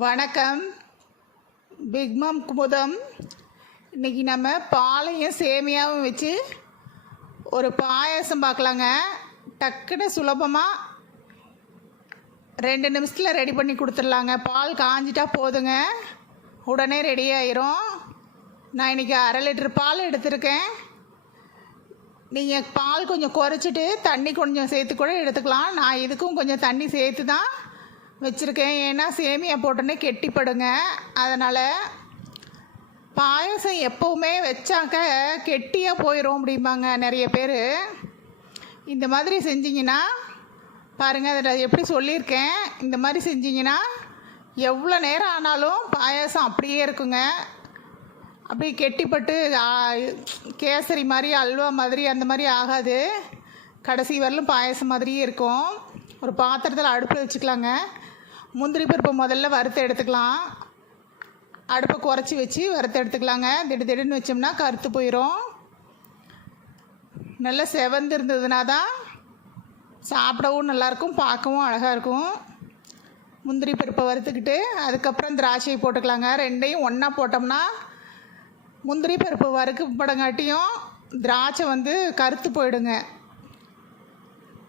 வணக்கம். பிக்மம் குமுதம். இன்னைக்கு நம்ம பாலையும் சேமியாவும் வச்சு ஒரு பாயாசம் பார்க்கலாங்க. டக்குன்னு சுலபமாக ரெண்டு நிமிஷத்தில் ரெடி பண்ணி கொடுத்துடலாங்க. பால் காஞ்சிட்டா போதுங்க. உடனே ரெடி ஆயிரும். நான் இன்றைக்கி அரை லிட்டர் பால் எடுத்திருக்கேன். நீங்கள் பால் கொஞ்சம் குறைச்சிட்டு தண்ணி கொஞ்சம் சேர்த்து கூட எடுத்துக்கலாம். நான் இதுக்கும் கொஞ்சம் தண்ணி சேர்த்து தான் வச்சுருக்கேன். ஏன்னா சேமியா போட்டோன்னே கெட்டிப்படுங்க. அதனால் பாயசம் எப்போவுமே வச்சாக்க கெட்டியாக போயிடும் அப்படிம்பாங்க நிறைய பேர். இந்த மாதிரி செஞ்சிங்கன்னா பாருங்கள் அதில் எப்படி சொல்லியிருக்கேன். இந்த மாதிரி செஞ்சிங்கன்னா எவ்வளோ நேரம் ஆனாலும் பாயாசம் அப்படியே இருக்குங்க. அப்படியே கெட்டிப்பட்டு கேசரி மாதிரி அல்வா மாதிரி அந்த மாதிரி ஆகாது. கடைசி வரலும் பாயாசம் மாதிரியே இருக்கும். ஒரு பாத்திரத்தில் அடுப்பில் வச்சுக்கலாங்க. முந்திரி பருப்பு முதல்ல வறுத்து எடுத்துக்கலாம். அடுப்பை குறைச்சி வச்சு வறுத்து எடுத்துக்கலாங்க. திடு திடுன்னு வச்சோம்னா கருத்து போயிடும் நல்லா செவந்து இருந்ததுனா தான் சாப்பிடவும் நல்லாயிருக்கும் பார்க்கவும் அழகாக இருக்கும். முந்திரி பருப்பை வறுத்துக்கிட்டு அதுக்கப்புறம் திராட்சையை போட்டுக்கலாங்க. ரெண்டையும் ஒன்றா போட்டோம்னா முந்திரி பருப்பு வறுக்கப்படங்காட்டியும் திராட்சை வந்து கருத்து போயிடுங்க.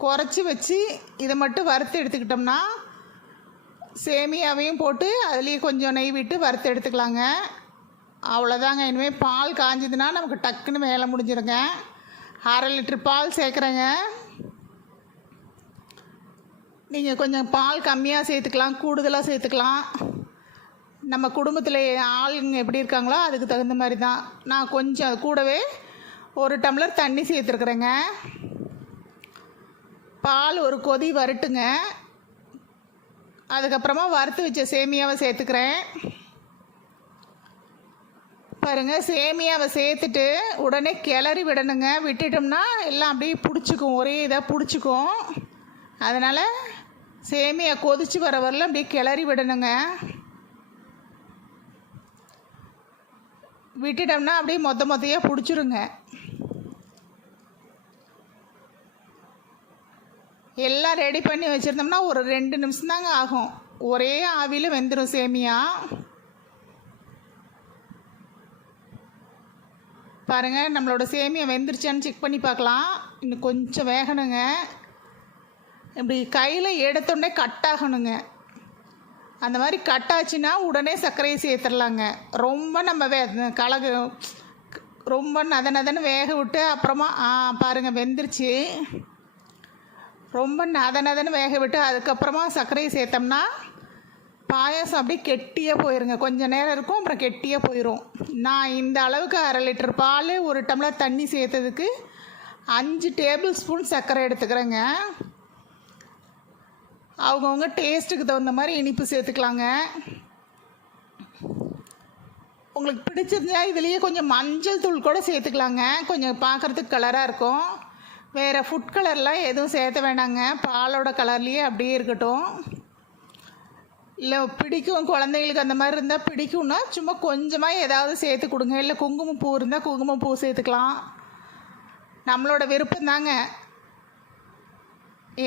குறைச்சி வச்சு இதை மட்டும் வறுத்து எடுத்துக்கிட்டோம்னா சேமியாவையும் போட்டு அதுலேயே கொஞ்சம் நெய் விட்டு வறுத்து எடுத்துக்கலாங்க. அவ்வளோதாங்க இனிமேல் பால் காஞ்சதுன்னா நமக்கு டக்குன்னு வேலை முடிஞ்சிருங்க. அரை லிட்டர் பால் சேர்க்குறேங்க. நீங்கள் கொஞ்சம் பால் கம்மியாக சேர்த்துக்கலாம் கூடுதலாக சேர்த்துக்கலாம். நம்ம குடும்பத்தில் ஆளுங்க எப்படி இருக்காங்களோ அதுக்கு தகுந்த மாதிரி தான் நான் கொஞ்சம் அது கூடவே ஒரு டம்ளர் தண்ணி சேர்த்துருக்குறேங்க. பால் ஒரு கொதி வரட்டுங்க. அதுக்கப்புறமா வறுத்து வச்ச சேமியாவை சேர்த்துக்கிறேன். பாருங்க சேமியாவை சேர்த்துட்டு உடனே கிளறி விடணுங்க. விட்டுட்டோம்னா எல்லாம் அப்படியே பிடிச்சிக்கும். ஒரே இதாக பிடிச்சிக்கும். அதனால் சேமியா கொதிச்சு வர வரல அப்படியே கிளறி விடணுங்க. விட்டுட்டோம்னா அப்படியே மொத்த மொத்தையாக பிடிச்சிருங்க. எல்லாம் ரெடி பண்ணி வச்சுருந்தோம்னா ஒரு ரெண்டு நிமிஷம் தாங்க ஆகும். ஒரே ஆவியில் வெந்துடும் சேமியா. பாருங்க நம்மளோட சேமியா வெந்துருச்சான்னு செக் பண்ணி பார்க்கலாம். இன்னும் கொஞ்சம் வேகணுங்க. இப்படி கையில் எடுத்தோடனே கட் ஆகணுங்க. அந்த மாதிரி கட் ஆச்சுன்னா உடனே சர்க்கரையை சேர்த்துடலாங்க. ரொம்ப நம்ம வே கலகு ரொம்ப நத நதன்னு வேக விட்டு அப்புறமா ஆ பாருங்கள் வெந்துருச்சு. ரொம்ப நத நதன்னு வேக விட்டு அதுக்கப்புறமா சர்க்கரையை சேர்த்தோம்னா பாயாசம் அப்படியே கெட்டியாக போயிருங்க. கொஞ்சம் நேரம் இருக்கும் அப்புறம் கெட்டியாக போயிடும் நான் இந்த அளவுக்கு அரை லிட்டர் பால் ஒரு டம்ளர் தண்ணி சேர்த்ததுக்கு அஞ்சு டேபிள் ஸ்பூன் சர்க்கரை எடுத்துக்கிறேங்க. அவங்கவுங்க டேஸ்ட்டுக்கு தகுந்த மாதிரி இனிப்பு சேர்த்துக்கலாங்க. உங்களுக்கு பிடிச்சிருந்தா இதுலேயே கொஞ்சம் மஞ்சள் தூள் கூட சேர்த்துக்கலாங்க. கொஞ்சம் பார்க்குறதுக்கு கலராக இருக்கும். வேறு ஃபுட் கலர்லாம் எதுவும் சேர்த்த வேண்டாங்க பாலோட கலர்லேயே அப்படியே இருக்கட்டும். இல்லை பிடிக்கும் குழந்தைங்களுக்கு அந்த மாதிரி இருந்தால் பிடிக்கும்னா சும்மா கொஞ்சமாக ஏதாவது சேர்த்து கொடுங்க. இல்லை குங்குமப்பூ இருந்தால் குங்குமப்பூ சேர்த்துக்கலாம். நம்மளோட விருப்பம் தாங்க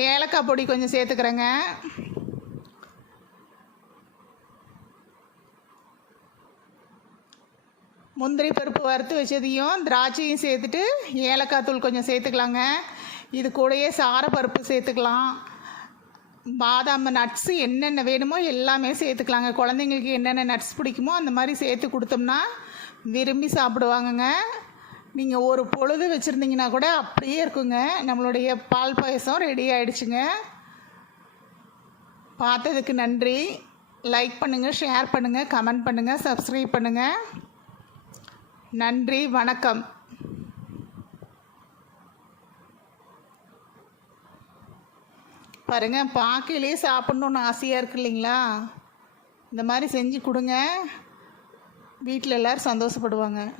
ஏலக்காய் பொடி கொஞ்சம் சேர்த்துக்கிறேங்க. முந்திரி பருப்பு வறுத்து வச்சதையும் திராட்சையும் சேர்த்துட்டு ஏலக்காய் தூள் கொஞ்சம் சேர்த்துக்கலாங்க. இது கூடயே சாரப்பருப்பு சேர்த்துக்கலாம். பாதாம் நட்ஸு என்னென்ன வேணுமோ எல்லாமே சேர்த்துக்கலாங்க. குழந்தைங்களுக்கு என்னென்ன நட்ஸ் பிடிக்குமோ அந்த மாதிரி சேர்த்து கொடுத்தோம்னா விரும்பி சாப்பிடுவாங்கங்க. நீங்கள் ஒரு பொழுது வச்சுருந்தீங்கன்னா கூட அப்படியே இருக்குங்க. நம்மளுடைய பால் பாயசம் ரெடி ஆயிடுச்சுங்க. பார்த்ததுக்கு நன்றி. லைக் பண்ணுங்கள் ஷேர் பண்ணுங்கள் கமெண்ட் பண்ணுங்கள் சப்ஸ்கிரைப் பண்ணுங்கள் நன்றி வணக்கம். பாருங்க பார்க்கையிலே சாப்பிட்ணுன்னு ஆசையாக இருக்கு இல்லைங்களா? இந்த மாதிரி செஞ்சு கொடுங்க. வீட்டில் எல்லோரும் சந்தோஷப்படுவாங்க.